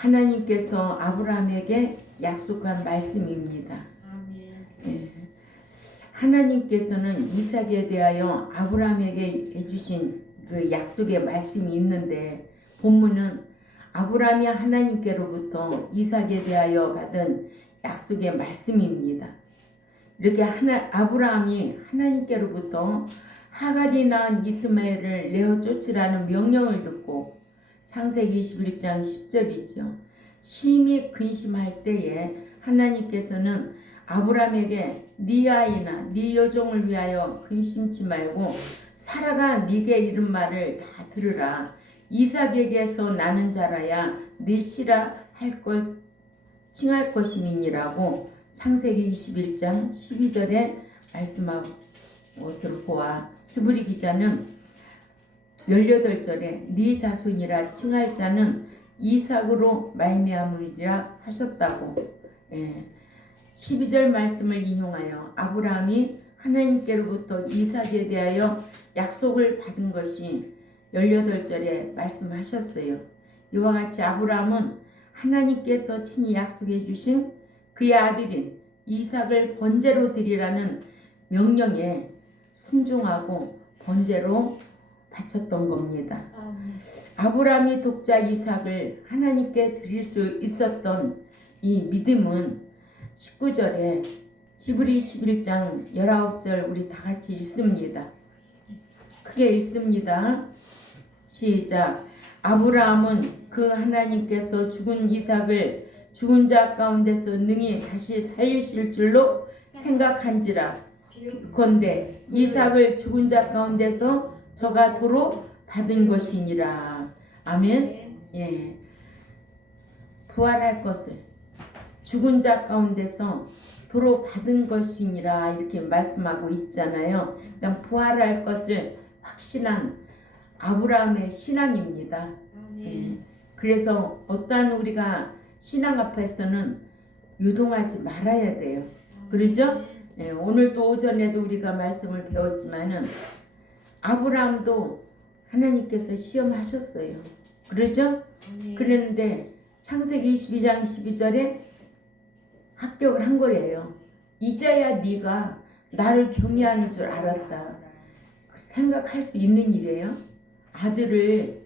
하나님께서 아브라함에게 약속한 말씀입니다. 예. 하나님께서는 이삭에 대하여 아브라함에게 해주신 그 약속의 말씀이 있는데, 본문은 아브라함이 하나님께로부터 이삭에 대하여 받은 약속의 말씀입니다. 이렇게 아브라함이 하나님께로부터 하갈이 낳은 이스마엘을 내어 쫓으라는 명령을 듣고, 창세기 21장 10절이죠. 심히 근심할 때에 하나님께서는 아브라함에게 네 아이나 네 여종을 위하여 근심치 말고 사라가 네게 이른 말을 다 들으라. 이삭에게서 나는 자라야 네 씨라 할 걸 칭할 것임이니라고 창세기 21장 12절에 말씀한 것을 보아 히브리 기자는 18절에 네 자손이라 칭할 자는 이삭으로 말미암으리라 하셨다고 12절 말씀을 인용하여 아브라함이 하나님께로부터 이삭에 대하여 약속을 받은 것이 18절에 말씀하셨어요. 이와 같이 아브라함은 하나님께서 친히 약속해 주신 그의 아들인 이삭을 번제로 드리라는 명령에 순종하고 번제로 바쳤던 겁니다. 아브라함이 독자 이삭을 하나님께 드릴 수 있었던 이 믿음은 19절에 히브리 11장 19절 우리 다 같이 읽습니다. 크게 읽습니다. 시작. 아브라함은 그 하나님께서 죽은 이삭을 죽은 자 가운데서 능히 다시 살리실 줄로 생각한지라. 건대 이삭을 죽은 자 가운데서 저가 도로 받은 것이니라. 아멘. 예. 부활할 것을 죽은 자 가운데서 도로 받은 것이니라 이렇게 말씀하고 있잖아요. 그냥 부활할 것을 확신한 아브라함의 신앙입니다. 예. 그래서 어떠한 우리가 신앙 앞에서는 유동하지 말아야 돼요. 그러죠? 예. 오늘도 오전에도 우리가 말씀을 배웠지만은 아브라함도 하나님께서 시험하셨어요. 그러죠? 그랬는데 창세기 22장 12절에 합격을 한 거예요. 이제야 네가 나를 경외하는 줄 알았다. 생각할 수 있는 일이에요. 아들을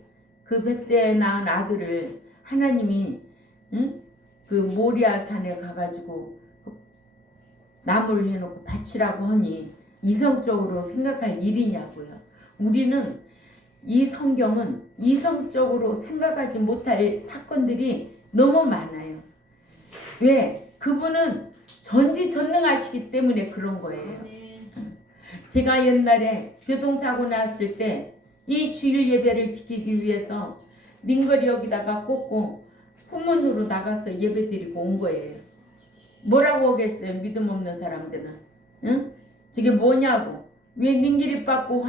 그 100세에 낳은 아들을 하나님이 그 모리아 산에 가가지고 나무를 해놓고 바치라고 하니 이성적으로 생각할 일이냐고요. 우리는 이 성경은 이성적으로 생각하지 못할 사건들이 너무 많아요. 왜? 그분은 전지전능하시기 때문에 그런 거예요. 제가 옛날에 교통사고 났을 때 이 주일 예배를 지키기 위해서 링거리 여기다가 꽂고 후문으로 나가서 예배 드리고 온 거예요. 뭐라고 하겠어요? 믿음 없는 사람들은. 응? 저게 뭐냐고. 왜 링기리 받고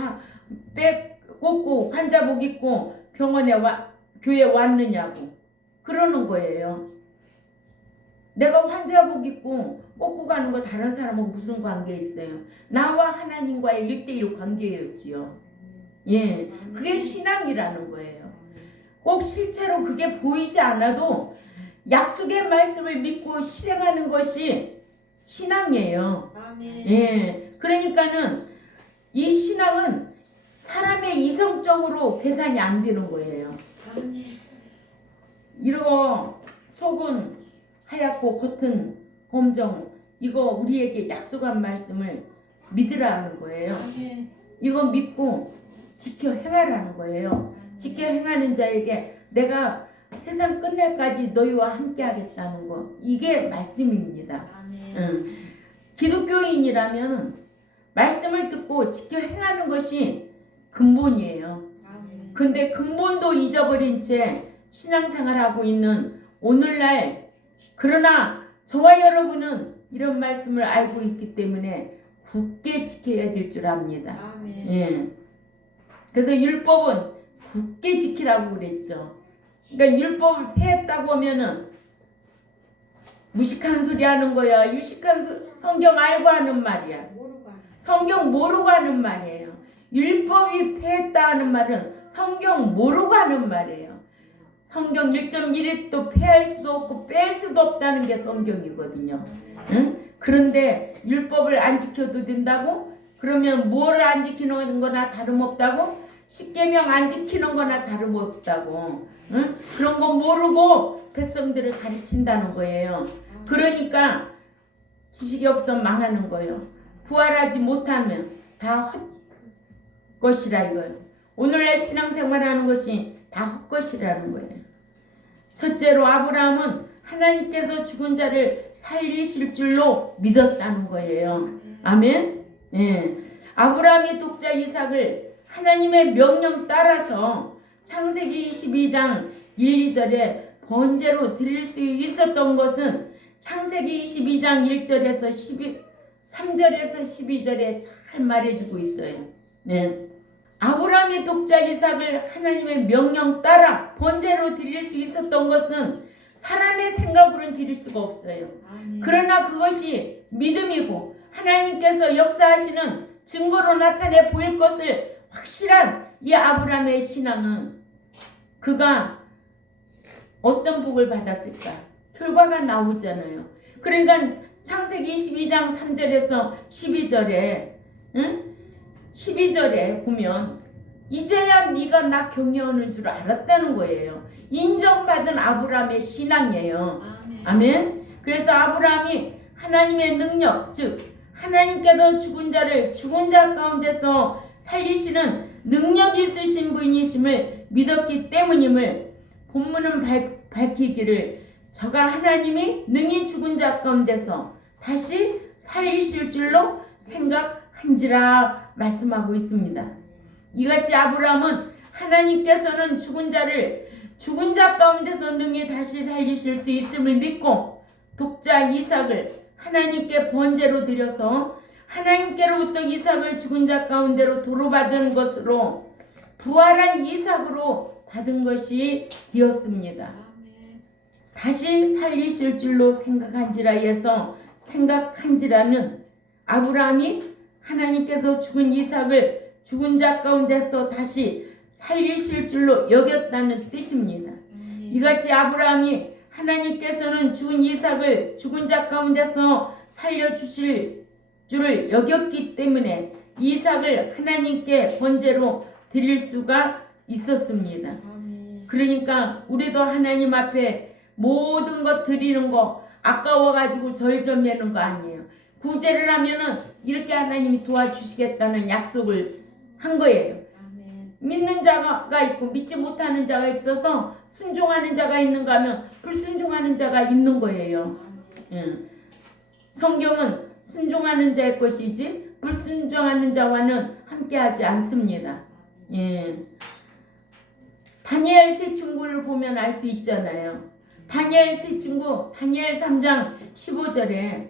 꽂고 환자복 입고 교회 왔느냐고 그러는 거예요. 내가 환자복 입고 꽂고 가는 거 다른 사람하고 무슨 관계 있어요? 나와 하나님과의 1대1 관계였지요. 예, 그게 신앙이라는 거예요. 꼭 실제로 그게 보이지 않아도 약속의 말씀을 믿고 실행하는 것이 신앙이에요. 예, 그러니까는 이 신앙은 사람의 이성적으로 계산이 안 되는 거예요. 이거 속은 하얗고 겉은 검정, 이거 우리에게 약속한 말씀을 믿으라는 거예요. 이거 믿고 지켜 행하라는 거예요. 지켜 행하는 자에게 내가 세상 끝날까지 너희와 함께 하겠다는 거, 이게 말씀입니다. 기독교인이라면 말씀을 듣고 지켜 행하는 것이 근본이에요. 근데 근본도 잊어버린 채 신앙생활하고 있는 오늘날, 그러나 저와 여러분은 이런 말씀을 알고 있기 때문에 굳게 지켜야 될 줄 압니다. 예. 그래서 율법은 굳게 지키라고 그랬죠. 그러니까 율법을 폐했다고 하면은 무식한 소리 하는 거야. 유식한 성경 알고 하는 말이야. 성경 모르고 하는 말이에요. 율법이 폐했다 하는 말은 성경 모르고 하는 말이에요. 성경 1.1도 폐할 수도 없고 뺄 수도 없다는 게 성경이거든요. 응? 그런데 율법을 안 지켜도 된다고? 그러면 뭐를 안 지키는 거나 다름없다고? 십계명 안 지키는 거나 다름없다고. 응? 그런 거 모르고 백성들을 가르친다는 거예요. 그러니까 지식이 없어 망하는 거예요. 부활하지 못하면 다 헛것이라 이거예요. 오늘날 신앙생활하는 것이 다 헛것이라는 거예요. 첫째로 아브라함은 하나님께서 죽은 자를 살리실 줄로 믿었다는 거예요. 아멘. 예. 아브라함이 독자 이삭을 하나님의 명령 따라서 창세기 22장 1, 2절에 번제로 드릴 수 있었던 것은 창세기 22장 1절에서 3절에서 12절에 잘 말해주고 있어요. 네. 아브라함이 독자 이삭을 하나님의 명령 따라 번제로 드릴 수 있었던 것은 사람의 생각으로는 드릴 수가 없어요. 그러나 그것이 믿음이고 하나님께서 역사하시는 증거로 나타내 보일 것을 확실한 이 아브라함의 신앙은 그가 어떤 복을 받았을까? 결과가 나오잖아요. 그러니까 창세기 22장 3절에서 12절에 12절에 보면 이제야 네가 나 경외하는 줄 알았다는 거예요. 인정받은 아브라함의 신앙이에요. 아멘. 그래서 아브라함이 하나님의 능력, 즉 하나님께서 죽은 자를 죽은 자 가운데서 살리시는 능력이 있으신 분이심을 믿었기 때문임을 본문은 밝히기를 저가 하나님이 능히 죽은 자 가운데서 다시 살리실 줄로 생각한지라 말씀하고 있습니다. 이같이 아브라함은 하나님께서는 죽은 자를 죽은 자 가운데서 능히 다시 살리실 수 있음을 믿고 독자 이삭을 하나님께 번제로 드려서 하나님께로부터 이삭을 죽은 자 가운데로 도로받은 것으로 부활한 이삭으로 받은 것이 되었습니다. 다시 살리실 줄로 생각한지라에서 생각한지라는 아브라함이 하나님께서 죽은 이삭을 죽은 자 가운데서 다시 살리실 줄로 여겼다는 뜻입니다. 이같이 아브라함이 하나님께서는 죽은 이삭을 죽은 자 가운데서 살려주실 줄을 여겼기 때문에 이삭을 하나님께 번제로 드릴 수가 있었습니다. 그러니까 우리도 하나님 앞에 모든 것 드리는 거 아까워가지고 절절매는 거 아니에요. 구제를 하면은 이렇게 하나님이 도와주시겠다는 약속을 한 거예요. 믿는 자가 있고 믿지 못하는 자가 있어서 순종하는 자가 있는가 하면 불순종하는 자가 있는 거예요. 성경은 순종하는 자의 것이지 불순종하는 자와는 함께하지 않습니다. 다니엘 세 친구를 보면 알 수 있잖아요. 다니엘 세 친구 다니엘 3장 15절에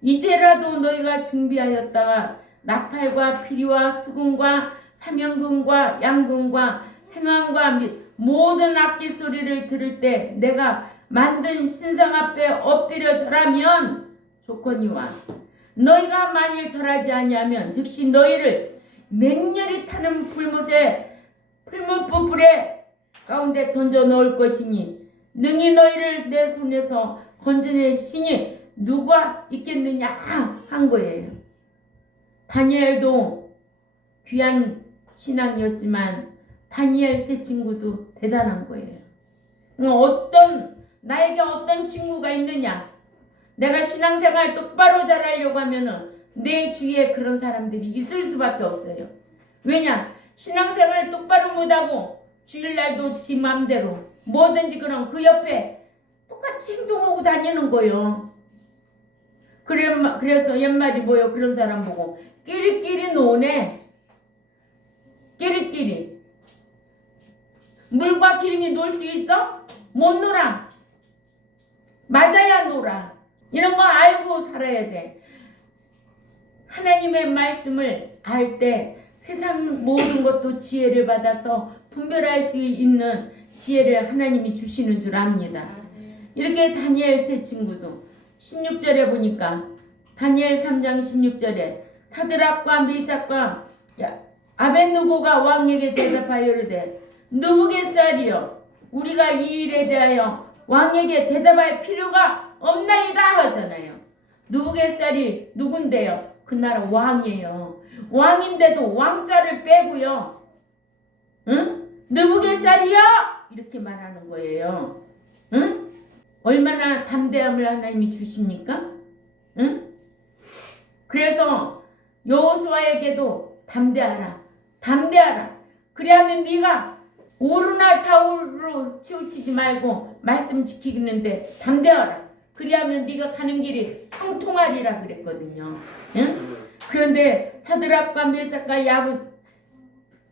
이제라도 너희가 준비하였다가 나팔과 피리와 수금과 사명금과 양금과 생황과 및 모든 악기 소리를 들을 때 내가 만든 신상 앞에 엎드려 절하면 좋거니와 너희가 만일 절하지 아니하면 즉시 너희를 맹렬히 타는 풀무불에 가운데 던져 넣을 것이니 능히 너희를 내 손에서 건져낼 신이 누가 있겠느냐 한 거예요. 다니엘도 귀한 신앙이었지만 다니엘 세 친구도 대단한 거예요. 나에게 어떤 친구가 있느냐? 내가 신앙생활 똑바로 잘하려고 하면은 내 주위에 그런 사람들이 있을 수밖에 없어요. 왜냐? 신앙생활 똑바로 못하고 주일날도 지 맘대로 뭐든지 그럼 그 옆에 똑같이 행동하고 다니는 거예요. 그래서 옛말이 뭐예요? 그런 사람 보고 끼리끼리 노네. 끼리끼리. 물과 기름이 놀 수 있어? 못 놀아. 맞아야 놀아. 이런 거 알고 살아야 돼. 하나님의 말씀을 알 때 세상 모든 것도 지혜를 받아서 분별할 수 있는 지혜를 하나님이 주시는 줄 압니다. 이렇게 다니엘 세 친구도 16절에 보니까 다니엘 3장 16절에 사드락과 메삭과 아벳느고가 왕에게 대답하여 이르되 느부갓네살이여 우리가 이 일에 대하여 왕에게 대답할 필요가 없나이다 하잖아요. 느부갓살이 누군데요? 그 나라 왕이에요. 왕인데도 왕자를 빼고요. 응? 느부갓살이요! 이렇게 말하는 거예요. 응? 얼마나 담대함을 하나님이 주십니까? 응? 그래서 여호수아에게도 담대하라. 담대하라. 그래야면 네가 오르나 좌우로 치우치지 말고 말씀 지키는데 담대하라. 그래야면 네가 가는 길이 형통하리라 그랬거든요. 응? 그런데 사드락과 메삭과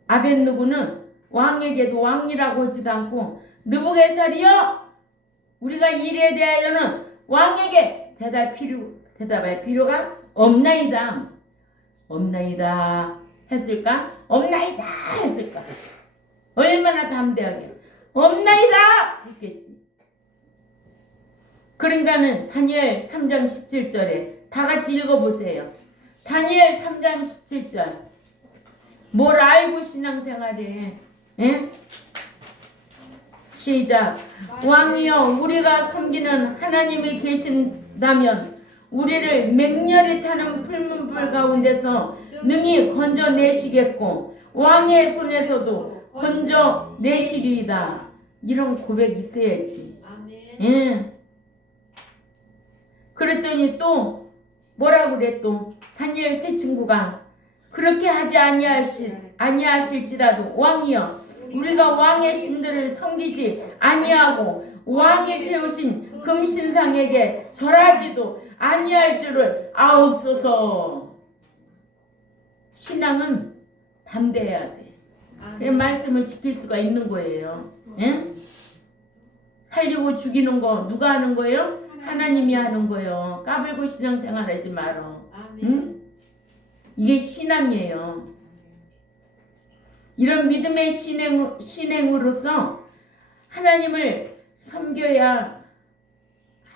아벳느고는 왕에게도 왕이라고 하지도 않고 느부갓살이여 우리가 이 일에 대하여는 왕에게 대답할 필요가 없나이다. 없나이다 했을까? 없나이다 했을까? 얼마나 담대하게 없나이다 했겠지. 그러니까는 다니엘 3장 17절에 다 같이 읽어보세요. 다니엘 3장 17절 뭘 알고 신앙생활해? 예? 시작. 왕이여 우리가 섬기는 하나님이 계신다면 우리를 맹렬히 타는 풀문불 가운데서 능히 건져내시겠고 왕의 손에서도 건져내시리이다. 이런 고백이 있어야지. 예. 그랬더니 또 뭐라고 그래 또 다니엘 세 친구가 그렇게 하지 아니하실지라도 왕이여 우리가 왕의 신들을 섬기지 아니하고 왕이 세우신 금신상에게 절하지도 아니할 줄을 아옵소서. 신앙은 담대해야 돼. 그 말씀을 지킬 수가 있는 거예요. 예? 살리고 죽이는 거 누가 하는 거예요? 하나님이 하는 거예요. 까불고 신앙생활하지 말어. 응? 이게 신앙이에요. 이런 믿음의 신행으로서 하나님을 섬겨야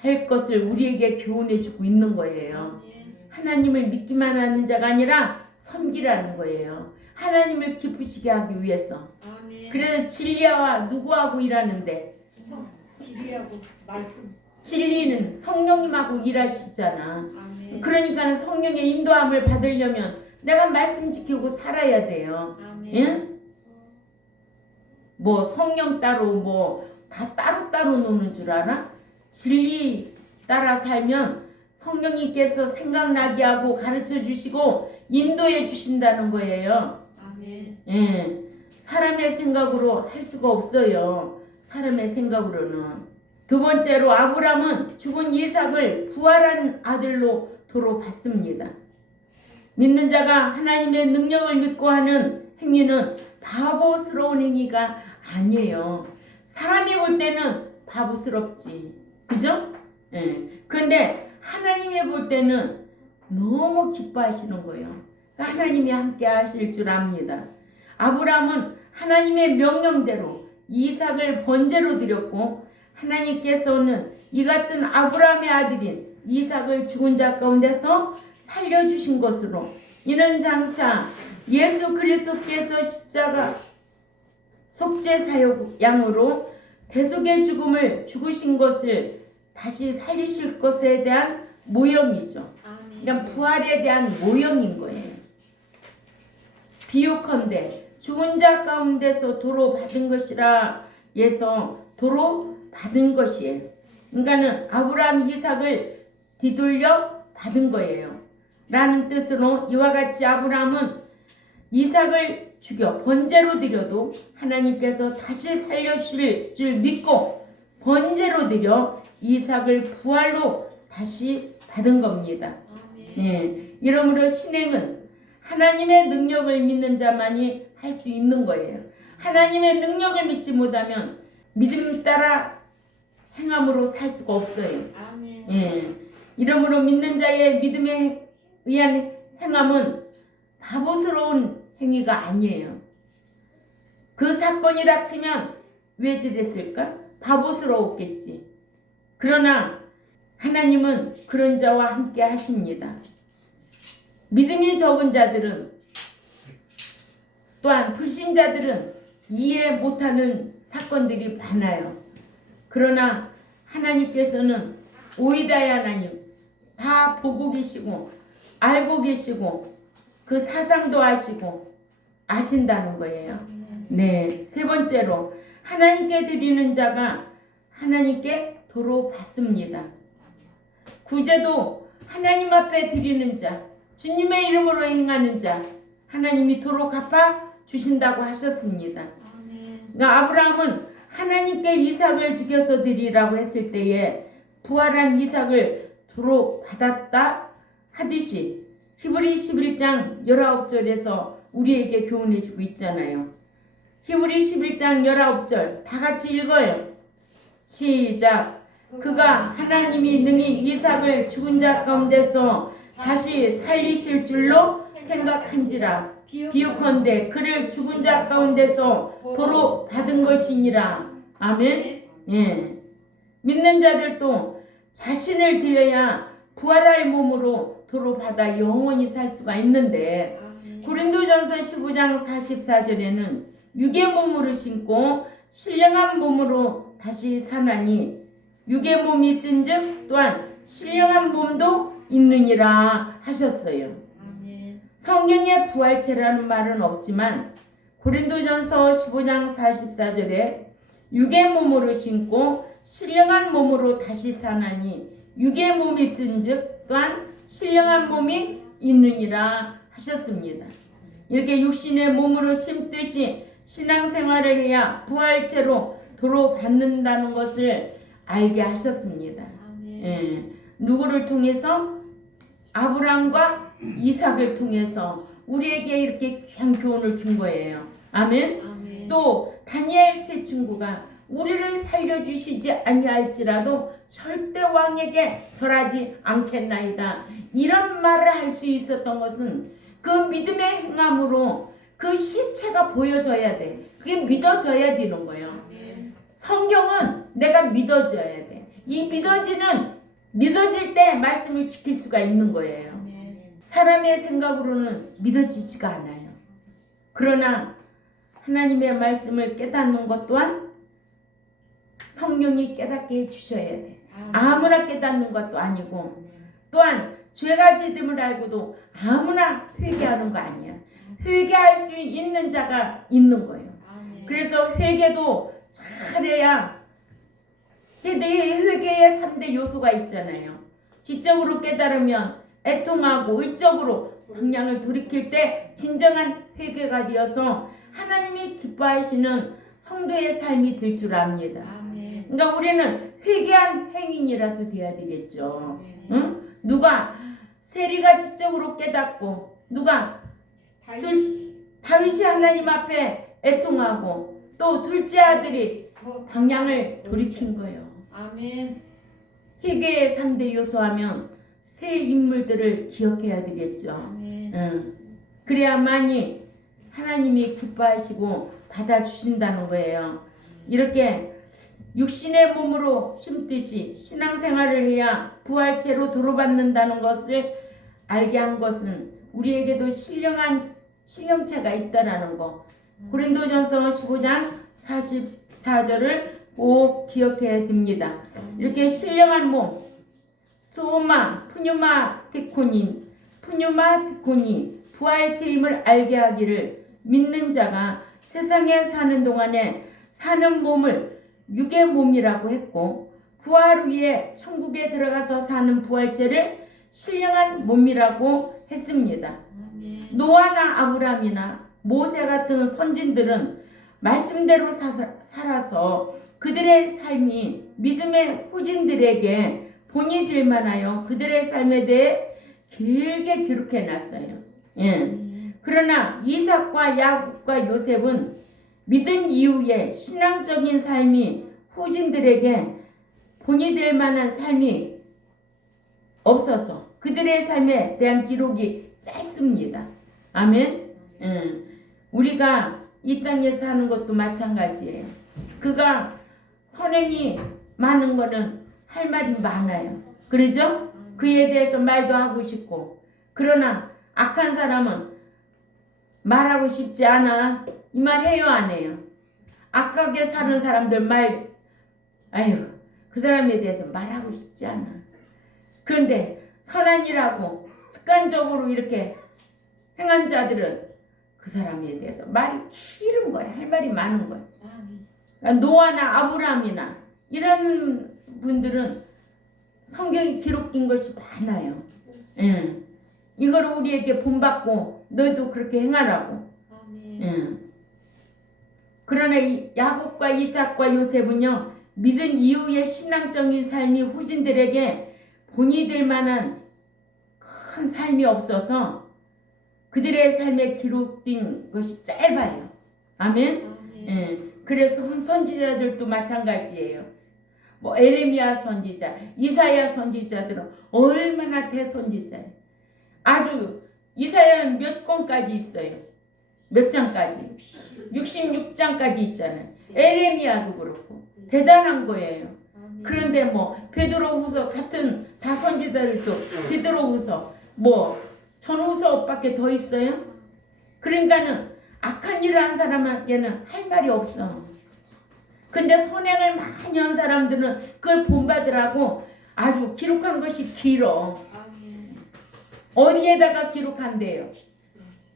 할 것을 우리에게 교훈해 주고 있는 거예요. 하나님을 믿기만 하는 자가 아니라 섬기라는 거예요. 하나님을 기쁘시게 하기 위해서. 그래서 진리와 누구하고 일하는데? 진리하고 말씀. 진리는 성령님하고 일하시잖아. 그러니까 성령의 인도함을 받으려면 내가 말씀 지키고 살아야 돼요. 응? 뭐 성령 따로 뭐 다 따로따로 노는 줄 알아? 진리 따라 살면 성령님께서 생각나게 하고 가르쳐 주시고 인도해 주신다는 거예요. 예. 사람의 생각으로 할 수가 없어요. 사람의 생각으로는. 두 번째로 아브람은 죽은 이삭을 부활한 아들로 도로 받습니다. 믿는 자가 하나님의 능력을 믿고 하는 행위는 바보스러운 행위가 아니에요. 사람이 볼 때는 바보스럽지. 그죠? 예. 그런데 하나님이 볼 때는 너무 기뻐하시는 거예요. 그러니까 하나님이 함께 하실 줄 압니다. 아브람은 하나님의 명령대로 이삭을 번제로 드렸고 하나님께서는 이 같은 아브람의 아들인 이삭을 죽은 자 가운데서 살려주신 것으로 이는 장차 예수 그리스도께서 십자가 속죄 사역양으로 대속의 죽음을 죽으신 것을 다시 살리실 것에 대한 모형이죠. 그러니까 부활에 대한 모형인 거예요. 비유컨대 죽은 자 가운데서 도로 받은 것이라 해서 도로 받은 것이에요. 그러니까는 아브라함 이삭을 뒤돌려 받은 거예요. 라는 뜻으로 이와 같이 아브라함은 이삭을 죽여 번제로 드려도 하나님께서 다시 살려주실 줄 믿고 번제로 드려 이삭을 부활로 다시 받은 겁니다. 예, 이러므로 신행은 하나님의 능력을 믿는 자만이 할 수 있는 거예요. 하나님의 능력을 믿지 못하면 믿음 따라 행함으로 살 수가 없어요. 예, 이러므로 믿는 자의 믿음에 의한 행함은 바보스러운 행위가 아니에요. 그 사건이 닥치면 왜 저랬을까? 바보스러웠겠지. 그러나 하나님은 그런 자와 함께 하십니다. 믿음이 적은 자들은 또한 불신자들은 이해 못하는 사건들이 많아요. 그러나 하나님께서는 오이다의 하나님 다 보고 계시고 알고 계시고 그 사상도 아시고 아신다는 거예요. 네, 세 번째로 하나님께 드리는 자가 하나님께 도로 받습니다. 구제도 하나님 앞에 드리는 자, 주님의 이름으로 행하는 자, 하나님이 도로 갚아 주신다고 하셨습니다. 그러니까 아브라함은 하나님께 이삭을 죽여서 드리라고 했을 때에 부활한 이삭을 도로 받았다 하듯이 히브리 11장 19절에서 우리에게 교훈해 주고 있잖아요. 히브리 11장 19절 다 같이 읽어요. 시작. 그가 하나님이 능히 이삭을 죽은 자 가운데서 다시 살리실 줄로 생각한지라. 비유컨대 그를 죽은 자 가운데서 도로 받은 것이니라. 아멘. 예. 믿는 자들도 자신을 드려야 부활할 몸으로 도로 받아 영원히 살 수가 있는데 고린도전서 15장 44절에는 육의 몸으로 신고 신령한 몸으로 다시 사나니 육의 몸이 있은즉 또한 신령한 몸도 있느니라 하셨어요. 성경에 부활체라는 말은 없지만 고린도전서 15장 44절에 육의 몸으로 신고 신령한 몸으로 다시 사나니 육의 몸이 있은즉 또한 신령한 몸이 있느니라 하셨습니다. 이렇게 육신의 몸으로 심듯이 신앙생활을 해야 부활체로 도로 받는다는 것을 알게 하셨습니다. 예. 누구를 통해서? 아브라함과 이삭을 통해서 우리에게 이렇게 귀한 교훈을 준 거예요. 아멘. 또 다니엘 세 친구가 우리를 살려주시지 아니할지라도 절대 왕에게 절하지 않겠나이다. 이런 말을 할 수 있었던 것은 그 믿음의 행함으로 그 실체가 보여져야 돼. 그게 믿어져야 되는 거예요. 성경은 내가 믿어져야 돼. 이 믿어질 때 말씀을 지킬 수가 있는 거예요. 사람의 생각으로는 믿어지지가 않아요. 그러나 하나님의 말씀을 깨닫는 것 또한 성령이 깨닫게 해주셔야 돼. 아무나 깨닫는 것도 아니고 또한 죄가 죄됨을 알고도 아무나 회개하는 거 아니야. 회개할 수 있는 자가 있는 거예요. 그래서 회개도 잘해야 내 회개의 3대 요소가 있잖아요. 지적으로 깨달으면 애통하고 의적으로 방향을 돌이킬 때 진정한 회개가 되어서 하나님이 기뻐하시는 성도의 삶이 될 줄 압니다. 그러니까 우리는 회개한 행인이라도 돼야 되겠죠. 응? 누가 세리가 지적으로 깨닫고 누가 다윗이 하나님 앞에 애통하고 또 둘째 아들이 방향을 돌이킨 거예요. 회개의 3대 요소하면 세 인물들을 기억해야 되겠죠. 응. 그래야만이 하나님이 기뻐하시고 받아주신다는 거예요. 이렇게 육신의 몸으로 심듯이 신앙생활을 해야 부활체로 도로받는다는 것을 알게 한 것은 우리에게도 신령한 신령체가 있다라는 거. 고린도전서 15장 44절을 꼭 기억해야 됩니다. 이렇게 신령한 몸, 소마, 푸뉴마 테코니, 부활체임을 알게 하기를 믿는 자가 세상에 사는 동안에 사는 몸을 육의 몸이라고 했고 부활 후에 천국에 들어가서 사는 부활체를 신령한 몸이라고 했습니다. 노아나 아브라함이나 모세 같은 선진들은 말씀대로 살아서 그들의 삶이 믿음의 후진들에게 본이 될 만하여 그들의 삶에 대해 길게 기록해 놨어요. 예. 그러나 이삭과 야곱과 요셉은 믿은 이후에 신앙적인 삶이 후진들에게 본이 될 만한 삶이 없어서 그들의 삶에 대한 기록이 짧습니다. 아멘. 우리가 이 땅에 사는 것도 마찬가지예요. 그가 선행이 많은 거는 할 말이 많아요. 그러죠? 그에 대해서 말도 하고 싶고 그러나 악한 사람은 말하고 싶지 않아. 이 말 해요 안 해요? 악하게 사는 사람들 아유, 그 사람에 대해서 말하고 싶지 않아. 그런데 선한 일하고 습관적으로 이렇게 행한 자들은 그 사람에 대해서 말이 길은 거야. 할 말이 많은 거야. 아멘. 노아나 아브라함이나 이런 분들은 성경이 기록된 것이 많아요. 응. 이걸 우리에게 본받고 너희도 그렇게 행하라고. 아멘. 응. 그러나 야곱과 이삭과 요셉은요, 믿은 이후의 신앙적인 삶이 후진들에게 본이 될 만한 큰 삶이 없어서 그들의 삶에 기록된 것이 짧아요. 아멘. 아멘. 예. 그래서 선지자들도 마찬가지예요. 뭐 에레미야 선지자, 이사야 선지자들은 얼마나 대선지자예요. 아주 이사야는 몇 권까지 있어요. 몇 장까지? 66장까지 있잖아요. 에레미야도 그렇고 대단한 거예요. 아멘. 그런데 뭐 베드로후서 같은 다 선지자들도 베드로후서 뭐 전후서밖에 더 있어요. 그러니까는 악한 일을 한 사람에게는 할 말이 없어. 근데 선행을 많이 한 사람들은 그걸 본받으라고 아주 기록한 것이 길어. 아멘. 어디에다가 기록한대요?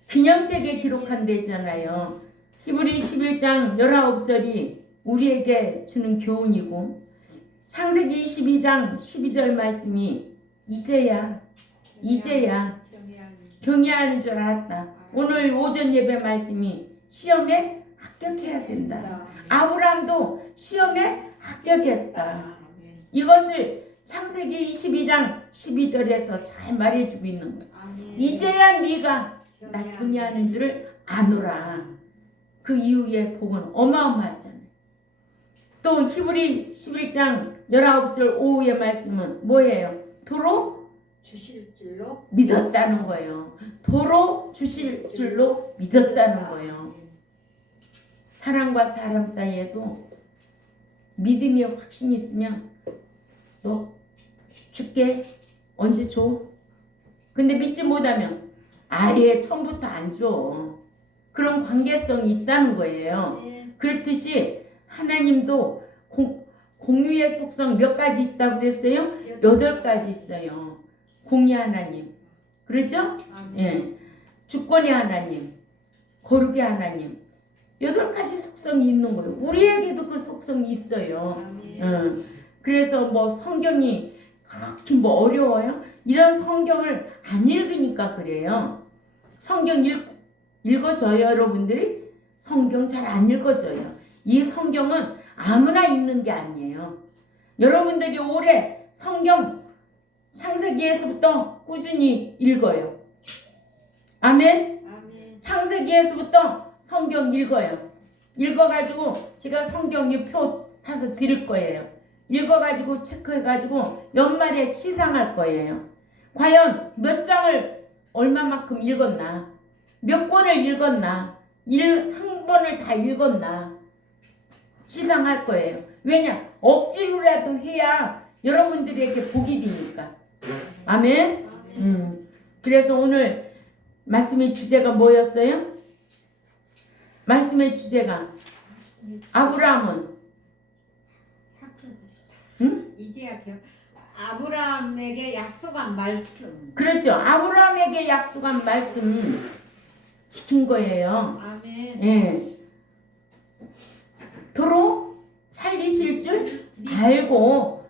기념책에 기록한대잖아요. 히브리 11장 19절이 우리에게 주는 교훈이고, 창세기 22장 12절 말씀이 이제야 경외하는 줄 알았다. 오늘 오전 예배 말씀이 시험에 합격해야 된다. 아브라함도 시험에 합격했다. 이것을 창세기 22장 12절에서 잘 말해주고 있는 거야. 이제야 네가 나 경외하는 줄을 아노라. 그 이후의 복은 어마어마하잖아요. 또 히브리 11장 19절 오후의 말씀은 뭐예요? 도로 주실 줄로 믿었다는 거예요. 도로 주실 줄로 믿었다는 거예요. 사람과 사람 사이에도 믿음의 확신이 있으면 너 줄게 언제 줘? 근데 믿지 못하면 아예 처음부터 안 줘. 그런 관계성이 있다는 거예요. 그렇듯이 하나님도 공유의 속성 몇 가지 있다고 그랬어요? 8가지 있어요. 공의 하나님, 그렇죠? 예. 주권의 하나님, 거룩의 하나님, 8가지 속성이 있는 거예요. 우리에게도 그 속성이 있어요. 그래서 뭐 성경이 그렇게 뭐 어려워요? 이런 성경을 안 읽으니까 그래요. 성경 읽어줘요, 여러분들이? 성경 잘 안 읽어줘요. 이 성경은 아무나 읽는 게 아니에요. 여러분들이 올해 성경 창세기에서부터 꾸준히 읽어요. 아멘? 창세기에서부터 성경 읽어요. 읽어가지고 제가 성경에 표 사서 드릴 거예요. 읽어가지고 체크해가지고 연말에 시상할 거예요. 과연 몇 장을 얼마만큼 읽었나? 몇 권을 읽었나? 한 번을 다 읽었나? 시상할 거예요. 왜냐? 억지로라도 해야 여러분들에게 복이 되니까. 아멘? 그래서 오늘 말씀의 주제가 뭐였어요? 말씀의 주제가 아브라함은 이제야 아브라함에게 약속한 말씀. 그렇죠. 아브라함에게 약속한 말씀 지킨 거예요. 아멘. 예. 도로 살리실 줄 알고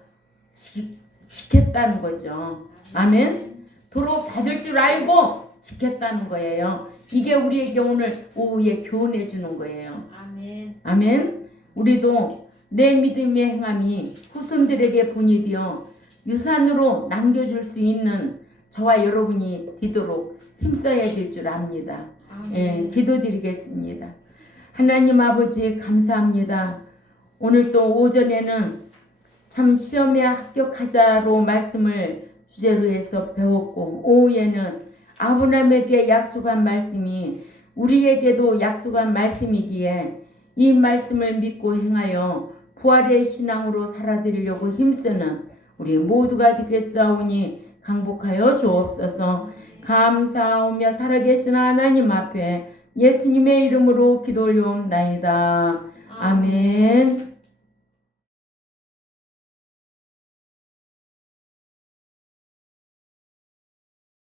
지켰다는 거죠. 아멘. 도로 받을 줄 알고 지켰다는 거예요. 이게 우리에게 오늘 오후에 교훈해 주는 거예요. 아멘. 아멘. 우리도 내 믿음의 행함이 후손들에게 본이 되어 유산으로 남겨줄 수 있는 저와 여러분이 되도록 힘써야 될 줄 압니다. 예, 기도드리겠습니다. 하나님 아버지 감사합니다. 오늘 또 오전에는 참 시험에 합격하자로 말씀을 주제로 해서 배웠고, 오후에는 아브라함에게 약속한 말씀이 우리에게도 약속한 말씀이기에 이 말씀을 믿고 행하여 부활의 신앙으로 살아드리려고 힘쓰는 우리 모두가 되겠사오니 강복하여 주옵소서. 감사하며 살아계신 하나님 앞에 예수님의 이름으로 기도 올려옵나이다. 아멘.